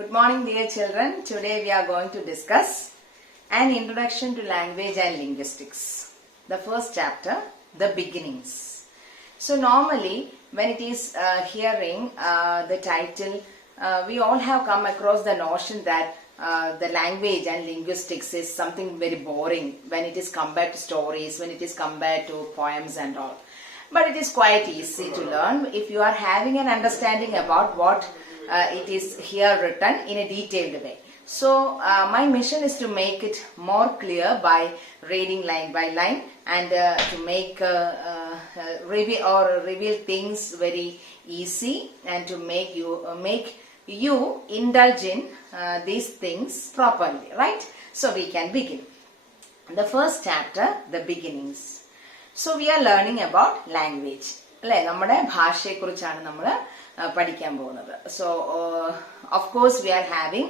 Good morning, dear children. Today we are going to discuss an introduction to language and linguistics. The first chapter, the beginnings. So normally when it is hearing the title, we all have come across the notion that the language and linguistics is something very boring when it is compared to stories, when it is compared to poems and all. But it is quite easy to learn if you are having an understanding about what it is here written in a detailed way. So my mission is to make it more clear by reading line by line and to make reveal things very easy and to make you indulge in these things properly, right? So we can begin. The first chapter, the beginnings. So we are learning about language. അല്ലേ, നമ്മുടെ ഭാഷയെക്കുറിച്ചാണ് നമ്മൾ പഠിക്കാൻ പോകുന്നത്. So of course we are having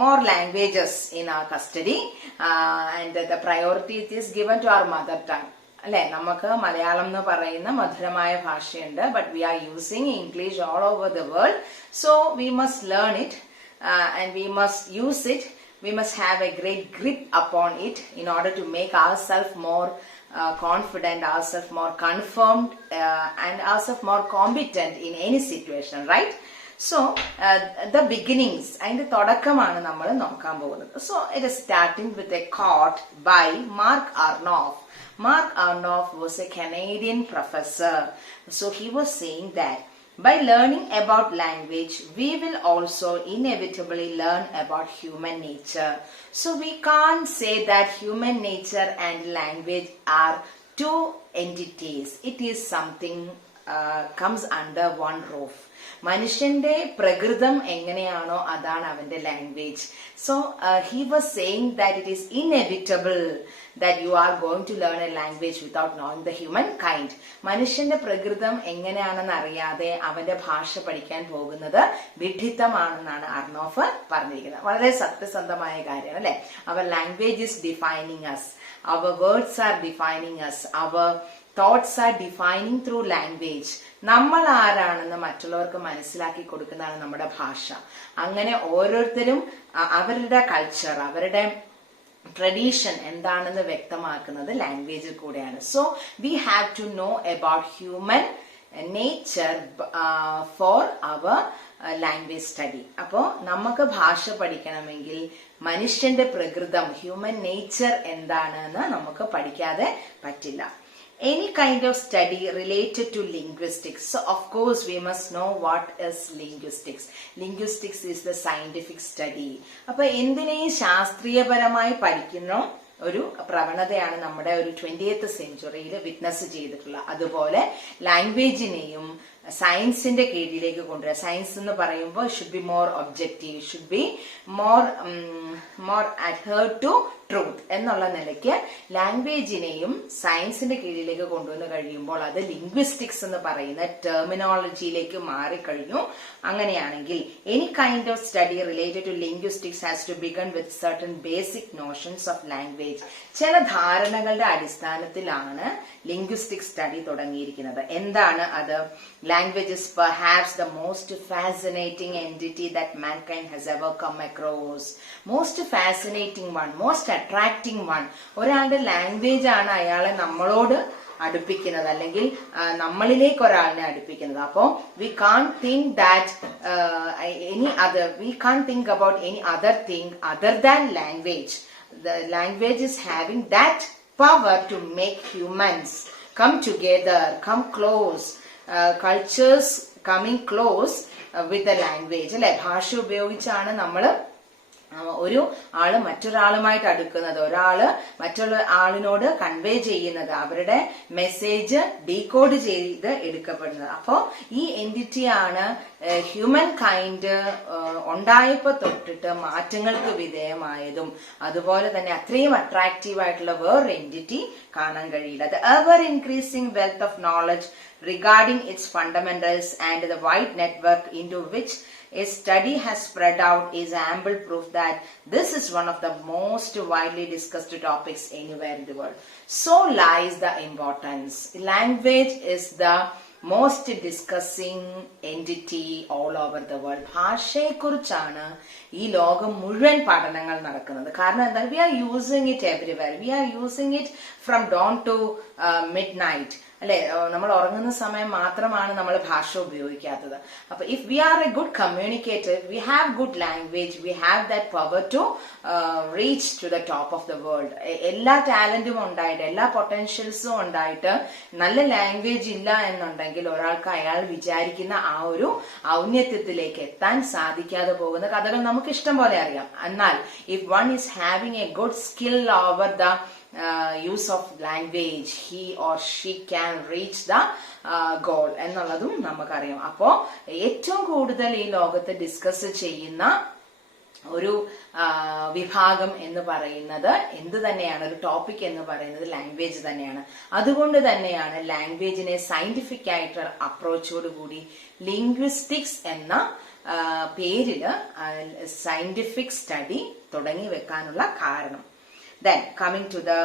more languages in our custody and the priority is given to our mother tongue. അല്ലേ, നമുക്ക് മലയാളം എന്ന് പറയുന്ന മധുരമായ ഭാഷയുണ്ട്, but we are using English all over the world. So we must learn it and we must use it. We must have a great grip upon it in order to make ourselves more confident, ourselves more confirmed and ourselves more competent in any situation, right? So the beginnings, അതിന്റെ തുടക്കമാണ് നമ്മൾ നോക്കാൻ പോകുന്നത്. So it is starting with a quote by Mark Arnoff. Mark Arnoff was a Canadian professor. So he was saying that by learning about language, we will also inevitably learn about human nature. So we can't say that human nature and language are two entities. It is something comes under one roof. മനുഷ്യന്റെ പ്രകൃതം എങ്ങനെയാണോ അതാണ് അവന്റെ language. So he was saying that it is inevitable that you are going to learn a language without knowing the human kind. മനുഷ്യന്റെ പ്രകൃതം എങ്ങനെയാണെന്ന് അറിയാതെ അവന്റെ ഭാഷ പഠിക്കാൻ പോകുന്നത് വിഡ്ഢിത്തമാണെന്നാണ് അർണോഫ് പറഞ്ഞിരിക്കുന്നത്. വളരെ സത്യസന്ധമായ കാര്യമാണ് അല്ലെ. Our language is defining us. Our words are defining us. Our thoughts are defining through language. നമ്മൾ ആരാണെന്ന് മറ്റുള്ളവർക്ക് മനസ്സിലാക്കി കൊടുക്കുന്നതാണ് നമ്മുടെ ഭാഷ. അങ്ങനെ ഓരോരുത്തരും അവരുടെ കൾച്ചർ, അവരുടെ ട്രഡീഷൻ എന്താണെന്ന് വ്യക്തമാക്കുന്നത് ലാംഗ്വേജിൽ കൂടെയാണ്. So we have to know about human nature for our language study. അപ്പോൾ നമുക്ക് ഭാഷ പഠിക്കണമെങ്കിൽ മനുഷ്യന്റെ പ്രകൃതം, ഹ്യൂമൻ നേച്ചർ എന്താണെന്ന് നമുക്ക് പഠിക്കാതെ പറ്റില്ല. Any kind of study related to linguistics. So of course we must know what is linguistics. Linguistics is the scientific study. അപ്പോൾ എന്തിനേയും ശാസ്ത്രീയപരമായി പഠിക്കുന്ന ഒരു പ്രവണതയാണ് നമ്മുടെ ഒരു 20th സെഞ്ചുറിയിൽ വിറ്റ്നസ് ചെയ്തിട്ടുള്ളത്. അതുപോലെ ലാംഗ്വേജിനെയും സയൻസിന്റെ കീഴിലേക്ക് കൊണ്ടുവരിക. സയൻസ് എന്ന് പറയുമ്പോൾ should be more objective, should be more adhered to truth എന്നുള്ള നിലയ്ക്ക് ലാംഗ്വേജിനെയും സയൻസിന്റെ കീഴിലേക്ക് കൊണ്ടുവന്ന് കഴിയുമ്പോൾ അത് ലിംഗ്വിസ്റ്റിക്സ് എന്ന് പറയുന്ന ടെർമിനോളജിയിലേക്ക് മാറിക്കഴിഞ്ഞു. അങ്ങനെയാണെങ്കിൽ any kind of study related to linguistics has to begin with certain basic notions of language. ചില ധാരണകളുടെ അടിസ്ഥാനത്തിലാണ് ലിംഗ്വിസ്റ്റിക് സ്റ്റഡി തുടങ്ങിയിരിക്കുന്നത്. എന്താണ് അത്? Language is perhaps the most fascinating entity that mankind has ever come across. Most fascinating one, most attracting one. ഒരാളുടെ language ആണ് അയാളെ നമ്മളോട് അടുപ്പിക്കുന്നത്, അല്ലെങ്കിൽ നമ്മളിലേക്ക് ഒരാളിനെ അടുപ്പിക്കുന്നത്. അപ്പോൾ we can't think that we can't think about any other thing other than language. The language is having that power to make humans come together, come close. Cultures coming close with the language. അല്ലെ, ഭാഷ ഉപയോഗിച്ചാണ് നമ്മൾ ഒരു ആള് മറ്റൊരാളുമായിട്ട് അടുക്കുന്നത്, ഒരാള് മറ്റുള്ള ആളിനോട് convey ചെയ്യുന്നത്, അവരുടെ മെസ്സേജ് ഡീകോഡ് ചെയ്ത് എടുക്കപ്പെടുന്നത്. അപ്പോ ഈ എൻറ്റിറ്റിയാണ് ഹ്യൂമൻ കൈൻഡ് ഉണ്ടായപ്പോ തൊട്ടിട്ട് മാറ്റങ്ങൾക്ക് വിധേയമായതും അതുപോലെ തന്നെ അത്രയും അട്രാക്റ്റീവ് ആയിട്ടുള്ള വേറൊരു എൻറ്റിറ്റി കാണാൻ കഴിയില്ല. The ever increasing wealth of knowledge regarding its fundamentals and the wide network into which a study has spread out is ample proof that this is one of the most widely discussed topics anywhere in the world. So lies the importance. Language is the most discussing entity all over the world. ഭാഷയെക്കുറിച്ചാണ് ഈ ലോകം മുഴുവൻ പഠനങ്ങൾ നടക്കുന്നത്. കാരണം എന്താ, we are using it everywhere. We are using it from dawn to midnight. അല്ലെ, നമ്മൾ ഉറങ്ങുന്ന സമയം മാത്രമാണ് നമ്മൾ ഭാഷ ഉപയോഗിക്കാത്തത്. അപ്പൊ if we are a good communicator, we have good language, we have that power to reach to the top of the world. എല്ലാ ടാലന്റും ഉണ്ടായിട്ട്, എല്ലാ പൊട്ടൻഷ്യൽസും ഉണ്ടായിട്ട് നല്ല ലാംഗ്വേജ് ഇല്ല എന്നുണ്ടെങ്കിൽ ഒരാൾക്ക് അയാൾ വിചാരിക്കുന്ന ആ ഒരു ഔന്നത്യത്തിലേക്ക് എത്താൻ സാധിക്കാതെ പോകുന്ന കഥകൾ നമുക്ക് ഇഷ്ടം പോലെ അറിയാം. എന്നാൽ if one is having A good skill over the use of language, he or she can reach the goal എന്നുള്ളതും നമുക്കറിയാം. അപ്പോ ഏറ്റവും കൂടുതൽ ഈ ലോകത്ത് ഡിസ്കസ് ചെയ്യുന്ന ഒരു വിഭാഗം എന്ന് പറയുന്നത് എന്ത് തന്നെയാണ്, ഒരു ടോപ്പിക് എന്ന് പറയുന്നത് ലാംഗ്വേജ് തന്നെയാണ്. അതുകൊണ്ട് തന്നെയാണ് ലാംഗ്വേജിനെ സയന്റിഫിക് ആയിട്ടുള്ള അപ്രോച്ചോടുകൂടി ലിംഗ്വിസ്റ്റിക്സ് എന്ന പേരില് സയന്റിഫിക് സ്റ്റഡി തുടങ്ങി വെക്കാനുള്ള കാരണം. Then coming to the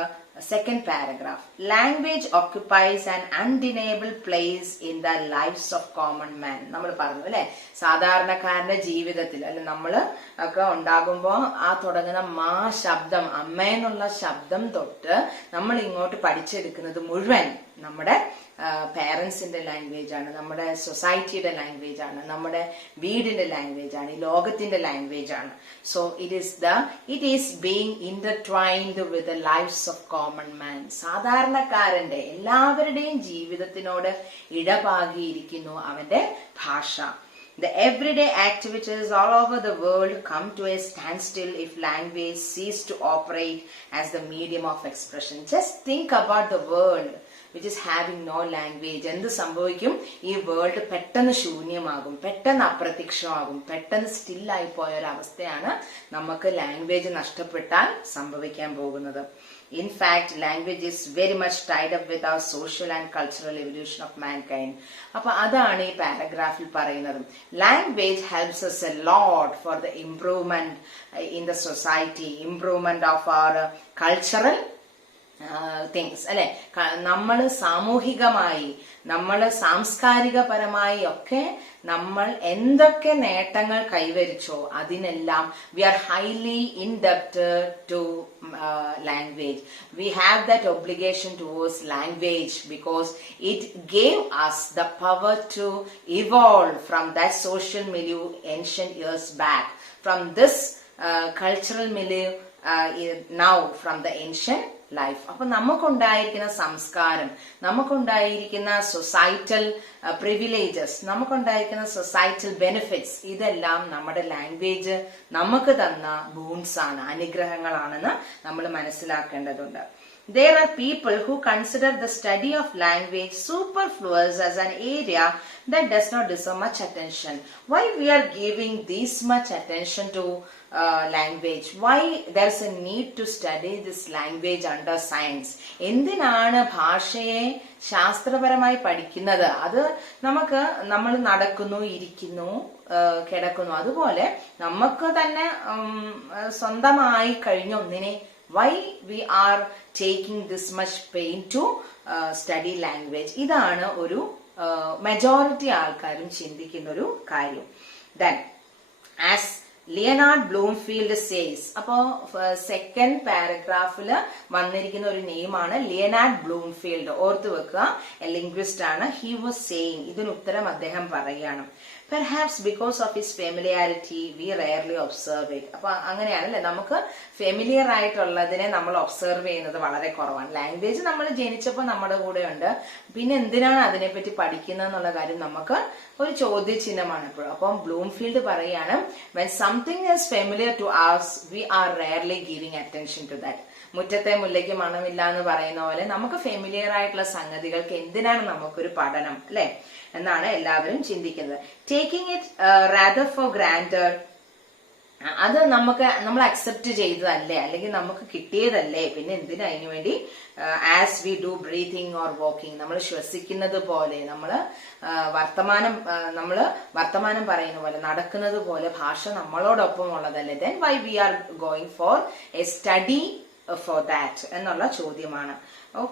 second paragraph, language occupies an undeniable place in the lives of common man. നമ്മൾ പറഞ്ഞു അല്ലെ, സാധാരണക്കാരന്റെ ജീവിതത്തിൽ അല്ലെ, നമ്മള് ഒക്കെ ഉണ്ടാകുമ്പോ ആ തുടങ്ങുന്ന മാ ശബ്ദം, അമ്മയെന്നുള്ള ശബ്ദം തൊട്ട് നമ്മൾ ഇങ്ങോട്ട് പഠിച്ചെടുക്കുന്നത് മുഴുവൻ നമ്മുടെ പേരൻസിന്റെ ലാംഗ്വേജ് ആണ്, നമ്മുടെ സൊസൈറ്റിയുടെ ലാംഗ്വേജ് ആണ്, നമ്മുടെ വീടിന്റെ ലാംഗ്വേജ് ആണ്, ഈ ലോകത്തിന്റെ ലാംഗ്വേജ് ആണ്. So it is being intertwined with the life's of common man. സാധാരണക്കാരന്റെ എല്ലാവരുടെയും ജീവിതത്തിനോട് ഇടപാകിയിരിക്കുന്നു അവന്റെ ഭാഷ. The everyday activities all over the world come to a standstill if language cease to operate as the medium of expression. Just think about the world which is having no language. എന്ത് സംഭവിക്കും? ഈ world പെട്ടെന്ന് ശൂന്യമാകും, പെട്ടെന്ന് അപ്രത്യക്ഷമാകും, പെട്ടെന്ന് സ്റ്റില്ലായി പോയ ഒരു അവസ്ഥയാണ് നമുക്ക് ലാംഗ്വേജ് നഷ്ടപ്പെട്ടാൽ സംഭവിക്കാൻ പോകുന്നത്. In fact, language is very much tied up with our social and cultural evolution of mankind. അപ്പൊ അതാണ് ഈ പാരഗ്രാഫിൽ പറയുന്നത്. Language helps us a lot for the improvement in the society, improvement of our cultural things അല്ലെ. നമ്മൾ സാമൂഹികമായി, നമ്മൾ സാംസ്കാരികപരമായി ഒക്കെ നമ്മൾ എന്തൊക്കെ നേട്ടങ്ങൾ കൈവരിച്ചോ അതിനെല്ലാം we are highly indebted to language. We have that obligation towards language because it gave us the power to evolve from that social milieu ancient years back, from this cultural milieu now from the ancient life. അപ്പൊ നമുക്കുണ്ടായിരിക്കുന്ന സംസ്കാരം, നമുക്കുണ്ടായിരിക്കുന്ന societal privileges, നമുക്കുണ്ടായിരിക്കുന്ന societal benefits, ഇതെല്ലാം നമ്മുടെ language നമുക്ക് തന്ന boons ആണ്, അനുഗ്രഹങ്ങളാണെന്ന് നമ്മൾ മനസ്സിലാക്കേണ്ടതുണ്ട്. There are people who consider the study of language superfluous as an area that does not deserve much attention. Why we are giving this much attention to language? Why there's a need to study this language under science? എന്തിനാണ് ഭാഷയെ ശാസ്ത്രപരമായി പഠിക്കുന്നത്? അത് നമ്മൾ നടക്കുന്നു, ഇരിക്കുന്നു, കിടക്കുന്നു, അതുപോലെ നമുക്ക് തന്നെ സ്വന്തമായി കഴിഞ്ഞ ഒന്നിനെ why we are taking this much pain to study language? ഇതാണ് ഒരു മെജോറിറ്റി ആൾക്കാരും ചിന്തിക്കുന്ന ഒരു കാര്യം. Then as Leonard Bloomfield says, അപ്പോ സെക്കൻഡ് പാരഗ്രാഫിൽ വന്നിരിക്കുന്ന ഒരു നെയിമാണ് ലിയനാർഡ് ബ്ലൂംഫീൽഡ്. ഓർത്തു വെക്കുക, ലിംഗ്വിസ്റ്റ് ആണ്. ഹി വാസ് സേയിങ്, ഇതിന് ഉത്തരം അദ്ദേഹം പറയുകയാണ്. Perhaps because of his familiarity we rarely observe it. അപ്പൊ അങ്ങനെയാണല്ലേ, നമുക്ക് ഫെമിലിയർ ആയിട്ടുള്ളതിനെ നമ്മൾ ഒബ്സർവ് ചെയ്യുന്നത് വളരെ കുറവാണ്. ലാംഗ്വേജ് നമ്മൾ ജനിച്ചപ്പോൾ നമ്മുടെ കൂടെ ഉണ്ട്, പിന്നെ എന്തിനാണ് അതിനെപ്പറ്റി പഠിക്കുന്നത് എന്നുള്ള കാര്യം നമുക്ക് ഒരു ചോദ്യചിഹ്നമാണ് എപ്പോഴും. അപ്പം ബ്ലൂംഫീൽഡ് പറയാണ്, when something is familiar to us we are rarely giving attention to that. മുറ്റത്തെ മുല്ലയ്ക്ക് മണമില്ല എന്ന് പറയുന്ന പോലെ നമുക്ക് ഫെമിലിയർ ആയിട്ടുള്ള സംഗതികൾക്ക് എന്തിനാണ് നമുക്കൊരു പഠനം അല്ലെ എന്നാണ് എല്ലാവരും ചിന്തിക്കുന്നത്. Taking it rather four granted, അത് നമ്മൾ അക്സെപ്റ്റ് ചെയ്തതല്ലേ, അല്ലെങ്കിൽ നമുക്ക് കിട്ടിയതല്ലേ, പിന്നെ എന്തിനാ അതിനു വേണ്ടി as we do breathing or walking, നമ്മൾ ശ്വസിക്കുന്നത് പോലെ, നമ്മൾ വർത്തമാനം പറയുന്ന പോലെ, നടക്കുന്നത് പോലെ ഭാഷ നമ്മളോടൊപ്പം ഉള്ളതല്ലേ. Then why we are going for a study for that എന്നുള്ള ചോദ്യമാണ്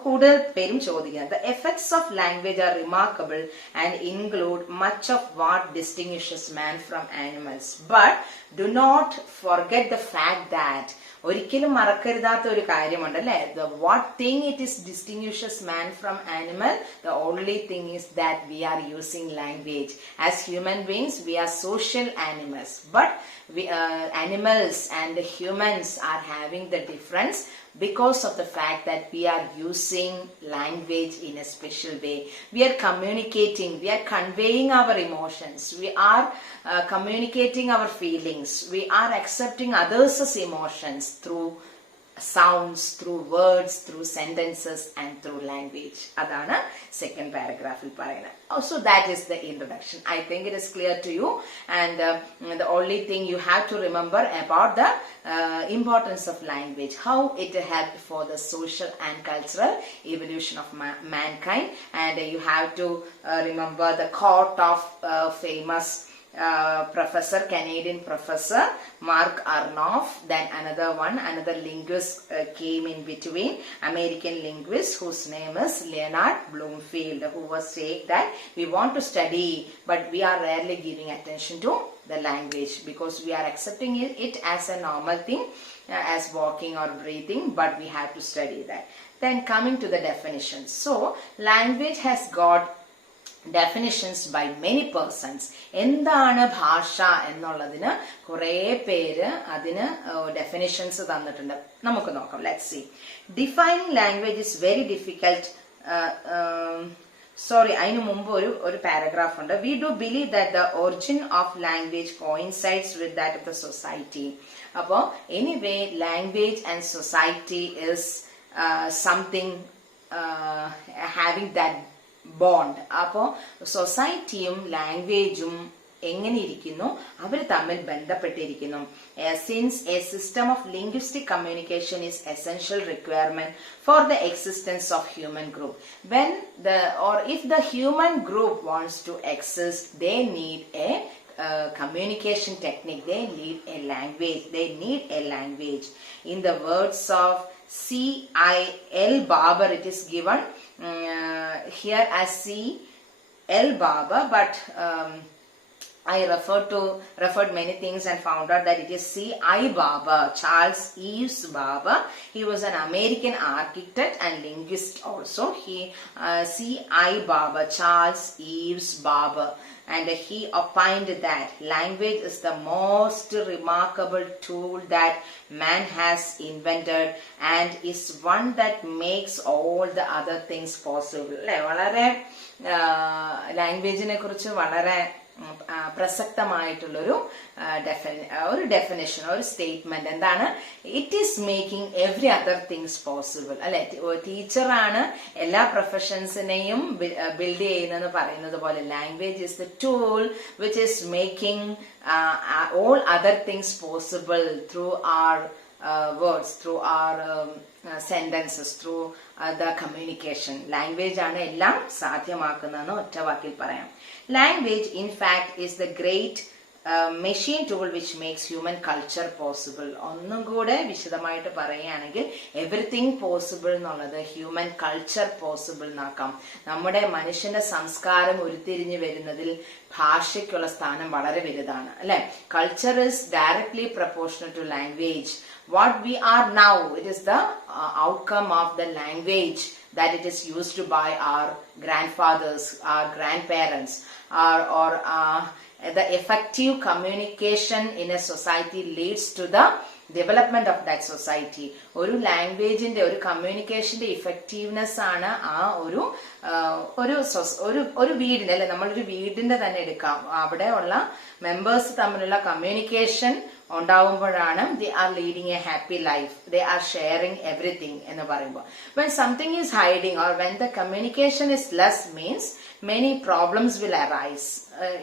കൂടുതൽ പേരും ചോദിക്കുന്നത്. The effects of language are remarkable and include much of what distinguishes man from animals. But do not forget the fact that ഒരിക്കലും മറക്കരുതാത്ത ഒരു കാര്യമുണ്ട് അല്ലെ. The what thing it is distinguishes man from animal, the only thing is that we are using language. As human beings we are social animals, but animals and humans are having the difference because of the fact that we are using language in a special way. We are communicating, we are conveying our emotions, we are communicating our feelings, we are accepting others' emotions through sounds, through words, through sentences and through language. Adana second paragraph il parayana. So that is the introduction. I think it is clear to you, and the only thing you have to remember about the importance of language, how it helped for the social and cultural evolution of mankind, and you have to remember the quote of famous professor, Canadian professor Mark Arnoff. Then another linguist came in between, American linguist whose name is Leonard Bloomfield, who was saying that we want to study but we are rarely giving attention to the language because we are accepting it as a normal thing, as walking or breathing, but we have to study that. Then coming to the definitions. So language has got definitions by many persons. എന്താണ് ഭാഷ എന്നുള്ളതിന് കുറേ പേര് അതിന് definitions തന്നിട്ടുണ്ട്. നമുക്ക് നോക്കാം. Let's see. Defining language is very difficult. അതിനു മുമ്പ് ഒരു പാരഗ്രാഫ് ഉണ്ട്. We do believe that the origin of language coincides with that of the society. അപ്പോൾ anyway language and society is something having that bond. അപ്പോൾ സൊസൈറ്റിയും ലാംഗ്വേജും എങ്ങനെ ഇരിക്കുന്നു, അവർ തമ്മിൽ ബന്ധപ്പെട്ടിരിക്കുന്നു. Since a system of linguistic communication is essential requirement for the existence of human group. When if the human group wants to exist, they need a communication technique, they need a language. In the words of C.I.L. Barber, it is given here as C.L. Barber, but I referred many things and found out that it is C.I. Barber, Charles Eves Barber. He was an American architect and linguist also. C.I. Barber, Charles Eves Barber, and he opined that language is the most remarkable tool that man has invented and is one that makes all the other things possible. വളരെ ലാംഗ്വേജിനെ കുറിച്ച് വളരെ പ്രസക്തമായിട്ടുള്ളൊരു definition, ഒരു statement. എന്താണ്? It is making every other things possible അല്ലെ. ടീച്ചറാണ് എല്ലാ പ്രൊഫഷൻസിനെയും build ചെയ്യുന്നതെന്ന് പറയുന്നത് പോലെ language is the tool which is making all other things possible through our words, through our sentences, through the communication. Language ആണ് എല്ലാം സാധ്യമാക്കുന്നതെന്ന് ഒറ്റ വാക്കിൽ പറയാം. Language in fact is the great machine tool which makes human culture possible. ഒന്നും കൂടെ വിശദമായിട്ട് പറയുകയാണെങ്കിൽ everything possible എന്നുള്ളത് ഹ്യൂമൻ കൾച്ചർ പോസിബിൾ എന്നാക്കാം. നമ്മുടെ മനുഷ്യന്റെ സംസ്കാരം ഉരുത്തിരിഞ്ഞു വരുന്നതിൽ ഭാഷയ്ക്കുള്ള സ്ഥാനം വളരെ വലുതാണ് അല്ലെ. Culture is directly proportional to language. What we are now, it is the outcome of the language that it is used by our grandfathers, our grandparents, or the effective communication in a society leads to the development of that society. ഒരു ലാംഗ്വേജിന്റെ ഒരു കമ്മ്യൂണിക്കേഷന്റെ effectiveness ആണ് ആ ഒരു വീടിന്റെ അല്ലെ, നമ്മളൊരു വീടിന്റെ തന്നെ എടുക്കാം. അവിടെ ഉള്ള മെമ്പേഴ്സ് തമ്മിലുള്ള communication ഉണ്ടാവുമ്പോഴാണ് they are leading a happy life, they are sharing everything എന്ന് പറയുമ്പോൾ. When something is hiding or when the communication is less means many problems will arise.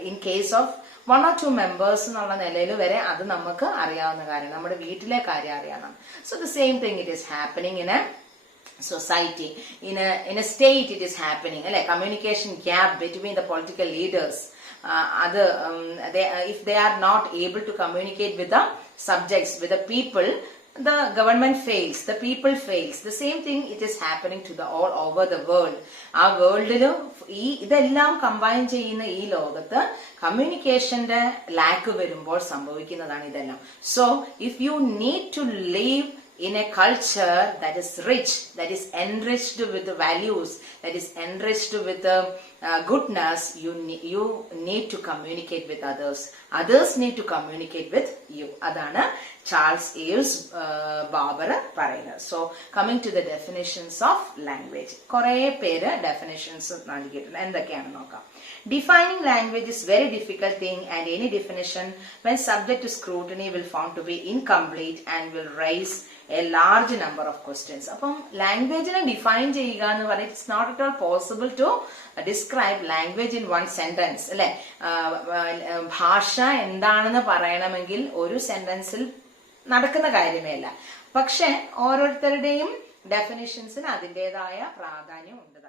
In case of one or two members എന്നുള്ള നിലയിൽ വരെ അത് നമുക്ക് അറിയാവുന്ന കാര്യം, നമ്മുടെ വീട്ടിലെ കാര്യം അറിയാം. So the same thing it is happening in a society, in a state it is happening അല്ലെ. Communication gap between the political leaders, if they are not able to communicate with the subjects, with the people, the government fails, the people fails. The same thing it is happening to the all over the world. ആ വേൾഡില് ഇതെല്ലാം combine ചെയ്യുന്ന ഈ ലോകത്ത് കമ്മ്യൂണിക്കേഷന്റെ ലാക്ക് വരുമ്പോൾ സംഭവിക്കുന്നതാണ് ഇതെല്ലാം. So if you need to live in a culture that is rich, that is enriched with the values, that is enriched with the goodness, you need to communicate with others. Others need to communicate with you. Adana Charles Eves Barber പറയുന്നത്. So coming to the definitions of language, കുറേ പേര് definitions നൽകിയിട്ടുണ്ട്. എന്തൊക്കെയാണെന്ന് നോക്കാം. Defining language is very difficult thing, and any definition when subject to scrutiny will found to be incomplete and will raise a large number of questions. അപ്പം ലാംഗ്വേജിനെ define ചെയ്യുക എന്ന് പറഞ്ഞാൽ it's not at all possible to describe language in one sentence അല്ലെ. ഭാഷ എന്താണെന്ന് പറയണമെങ്കിൽ ഒരു സെന്റൻസിൽ നടക്കുന്ന കാര്യമേ അല്ല. പക്ഷെ ഓരോരുത്തരുടെയും ഡെഫിനിഷൻസിന് അതിൻ്റെതായ പ്രാധാന്യം ഉണ്ട്.